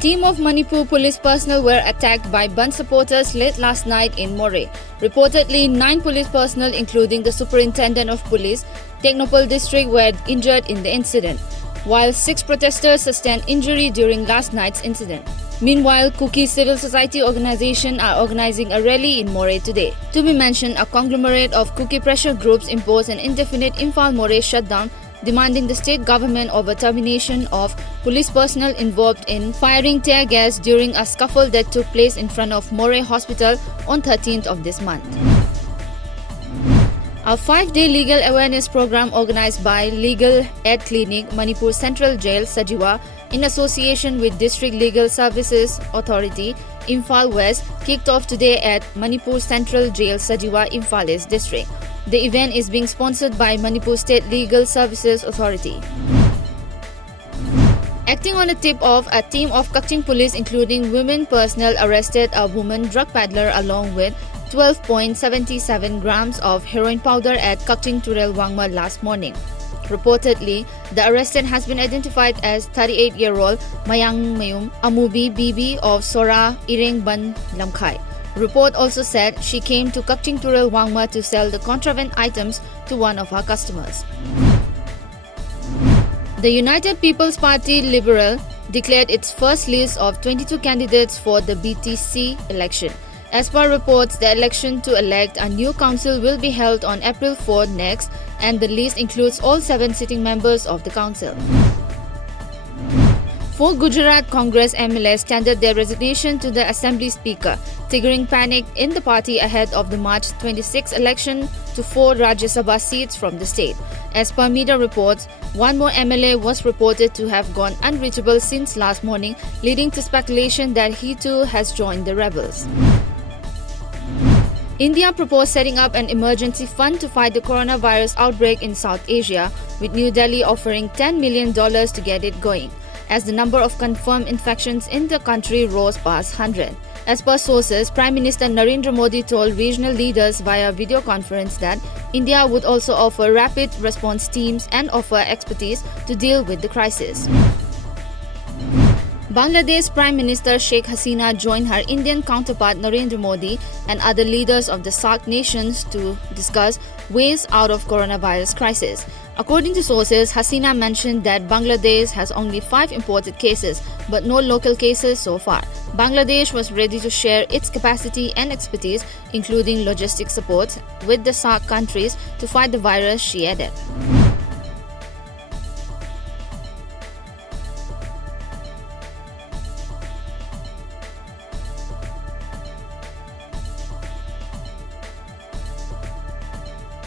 team of Manipur police personnel were attacked by Band supporters late last night in Moreh. Reportedly, 9 police personnel, including the superintendent of police, Technopol district, were injured in the incident, while 6 protesters sustained injury during last night's incident. Meanwhile, Kuki civil society organizations are organizing a rally in Moreh today. To be mentioned, a conglomerate of Kuki pressure groups imposed an indefinite Imphal-Moreh shutdown, demanding the state government over termination of police personnel involved in firing tear gas during a scuffle that took place in front of Moreh Hospital on 13th of this month. A 5-day legal awareness program organized by Legal Aid Clinic, Manipur Central Jail, Sajiwa, in association with District Legal Services Authority, Imphal West, kicked off today at Manipur Central Jail, Sajiwa, Imphal East District. The event is being sponsored by Manipur State Legal Services Authority. Acting on a tip-off, a team of Kaching police, including women personnel, arrested a woman drug peddler along with 12.77 grams of heroin powder at Kaching Turel Wangma last morning. Reportedly, the arrested has been identified as 38-year-old Mayang Mayum Amubi Bibi of Sora Ireng Ban Lamkhai. Report also said she came to Kaching Turel Wangma to sell the contraband items to one of her customers. The United People's Party Liberal declared its first list of 22 candidates for the BTC election. As per reports, the election to elect a new council will be held on April 4 next, and the list includes all 7 sitting members of the council. 4 Gujarat Congress MLAs tendered their resignation to the Assembly Speaker, triggering panic in the party ahead of the March 26 election to 4 Rajya Sabha seats from the state. As per media reports, 1 more MLA was reported to have gone unreachable since last morning, leading to speculation that he too has joined the rebels. India proposed setting up an emergency fund to fight the coronavirus outbreak in South Asia, with New Delhi offering $10 million to get it going, as the number of confirmed infections in the country rose past 100. As per sources, Prime Minister Narendra Modi told regional leaders via video conference that India would also offer rapid response teams and offer expertise to deal with the crisis. Bangladesh Prime Minister Sheikh Hasina joined her Indian counterpart Narendra Modi and other leaders of the SAARC nations to discuss ways out of coronavirus crisis. According to sources, Hasina mentioned that Bangladesh has only 5 imported cases, but no local cases so far. Bangladesh was ready to share its capacity and expertise, including logistic support, with the SAARC countries to fight the virus, she added.